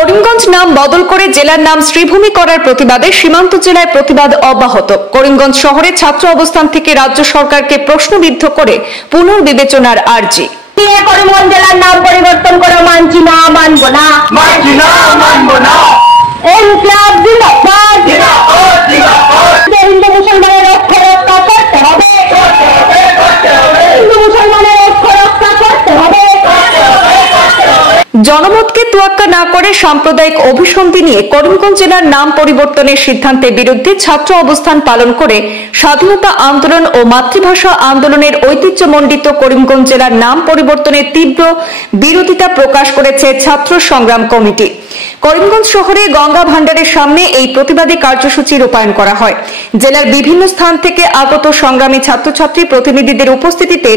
করিমগঞ্জ নাম বদল করে জেলার নাম শ্রীভূমি করার প্রতিবাদে সীমান্ত জেলায় প্রতিবাদ অব্যাহত। করিমগঞ্জ শহরে ছাত্র অবস্থান থেকে রাজ্য সরকারকে প্রশ্নবিদ্ধ করে পুনর্বিবেচনার আর্জি। করিমগঞ্জ জেলার নাম পরিবর্তন করে মানছি না, মানব না, মানছি না, মানব না। ইনকলাব জিন্দাবাদ, হিন্দু মুসলমানের ঐক্য রক্ষা করতে হবে, হিন্দু মুসলমানের ঐক্য রক্ষা করতে হবে। জনমতকে তোয়াক্কা না করে সাম্প্রদায়িক অভিসন্ধি নিয়ে করিমগঞ্জ জেলার নাম পরিবর্তনের সিদ্ধান্তের বিরুদ্ধে ছাত্র অবস্থান পালন করে স্বাধীনতা আন্দোলন ও মাতৃভাষা আন্দোলনের ঐতিহ্যমণ্ডিত করিমগঞ্জ জেলার নাম পরিবর্তনের তীব্র বিরোধিতা প্রকাশ করেছে ছাত্র সংগ্রাম কমিটি। করিমগঞ্জ শহরে গঙ্গা ভান্ডারের সামনে এই প্রতিবাদী কার্যসূচি রূপায়ণ করা হয়। জেলার বিভিন্ন স্থান থেকে আগত সংগ্রামী ছাত্রছাত্রী প্রতিনিধিদের উপস্থিতিতে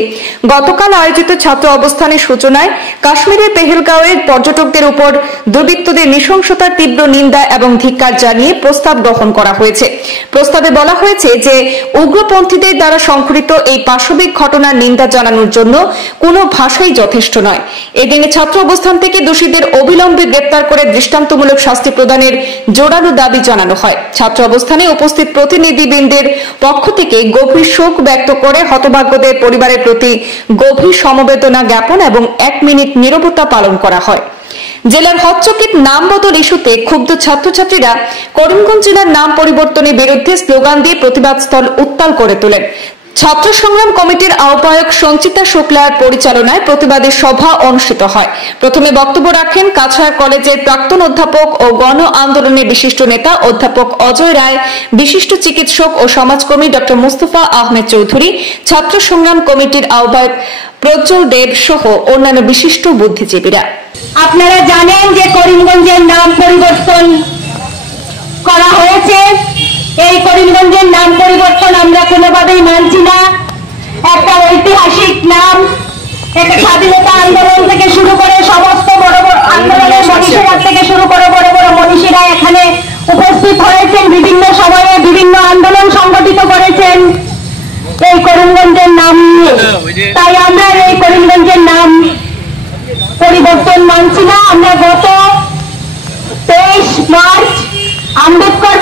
গতকাল আয়োজিত ছাত্র অবস্থানের সূচনায় কাশ্মীরের পেহেলগাঁওয়ে পর্যটকদের উপর দুর্বৃত্তদের নৃশংসতার তীব্র নিন্দা এবং ধিক্কার জানিয়ে প্রস্তাব গ্রহণ করা হয়েছে। প্রস্তাবে বলা হয়েছে যে উগ্রপন্থীদের দ্বারা সংঘটিত এই পাশবিক ঘটনার নিন্দা জানানোর জন্য কোনো ভাষাই যথেষ্ট নয়। এদিনে ছাত্র অবস্থান থেকে দোষীদের অবিলম্বে গ্রেপ্তার করে দৃষ্টান্তমূলক শাস্তি প্রদানের জোরালো দাবি জানানো হয়। ছাত্র অবস্থানে উপস্থিত প্রতিনিধিবৃন্দের পক্ষ থেকে গভীর শোক ব্যক্ত করে হতভাগ্যদের পরিবারের প্রতি গভীর সমবেদনা জ্ঞাপন এবং 1 মিনিট নীরবতা পালন করা হয়। জেলার হচ্চকিত নাম বদল ইস্যুতে ক্ষুব্ধ ছাত্রছাত্রীরা করিমগঞ্জ জেলার নাম পরিবর্তনের বিরুদ্ধে স্লোগান দিয়ে প্রতিবাদ স্থল উত্তাল করে তোলেন। ছাত্র সংগ্রাম কমিটির আহ্বায়ক সঞ্চিতা শুক্লার পরিচালনায় প্রতিবাদী সভা অনুষ্ঠিত হয়। প্রথমে বক্তব্য রাখেন কাছাড় কলেজের প্রাক্তন অধ্যাপক ও গণ আন্দোলনের বিশিষ্ট নেতা অধ্যাপক অজয় রায়, বিশিষ্ট চিকিৎসক ও সমাজকর্মী ডক্টর মুস্তফা আহমেদ চৌধুরী, ছাত্র সংগ্রাম কমিটির আহ্বায়ক প্রজ্জ্বল দেব সহ অন্যান্য বিশিষ্ট বুদ্ধিজীবীরা। আপনারা জানেন যে করিমগঞ্জের নাম পরিবর্তন করা হয়েছে। এই করিমগঞ্জের নাম পরিবর্তন আমরা কোনোভাবেই মানছি না। একটা ঐতিহাসিক নাম, একটা স্বাধীনতা আন্দোলন থেকে শুরু করে সমস্ত বড় বড় আন্দোলনের মনীষীরা থেকে শুরু করে বড় বড় মনীষীরা এখানে উপস্থিত হয়েছেন, বিভিন্ন সময়ে বিভিন্ন আন্দোলন সংগঠিত করেছেন এই করিমগঞ্জের নাম নিয়ে। তাই আমরা এই করিমগঞ্জের নাম পরিবর্তন মানছি না। আমরা গত 23 মার্চ আম্বেদকর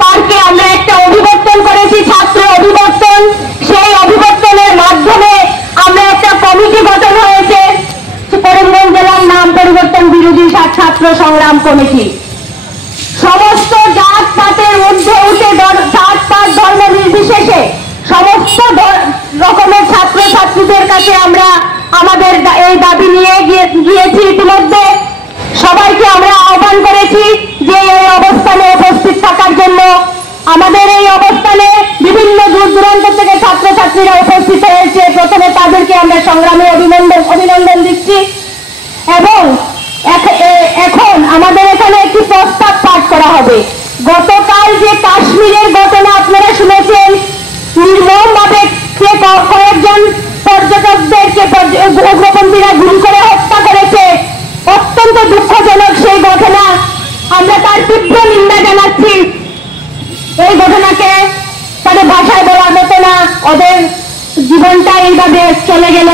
পার্কে আমরা একটা অভিবর্তন করেছি, ছাত্র অভিবর্তন। সেই অভিবর্তনের মাধ্যমে আমরা একটা কমিটি গঠন হয়েছে, করিমগঞ্জ জেলার নাম পরিবর্তন বিরোধী ছাত্র সংগ্রাম কমিটি। সমস্ত জাত পাতের ঊর্ধ্বে উঠে জাত পাত ধর্ম নির্বিশেষে সমস্ত রকমের ছাত্র ছাত্রীদের কাছে আমরা আমাদের এই দাবি নিয়ে গিয়েছি। ইতিমধ্যে সবাইকে আমরা আহ্বান করেছি যে এই অবস্থানে উপস্থিত থাকার জন্য। আমাদের এই অবস্থানে বিভিন্ন দূর দূরান্ত থেকে ছাত্রছাত্রীরা উপস্থিত হয়েছে। প্রথমে তাদেরকে আমরা সংগ্রামে অভিনন্দন দিচ্ছি এবং এখন আমাদের এখানে একটি প্রস্তাব পাঠ করা হবে। গতকাল যে কাশ্মীরের ঘটনা আপনারা শুনেছেন, নির্মমভাবে কয়েকজন পর্যটকদেরকে উগ্রপন্থীরা গুলি করে হত্যা করেছে। অত্যন্ত দুঃখজনক সেই ঘটনা, আমরা তার তীব্র নিন্দা জানাচ্ছি। এই ঘটনাকে তাদের ভাষায় বলার মতো না, ওদের জীবনটা এইভাবে চলে গেল।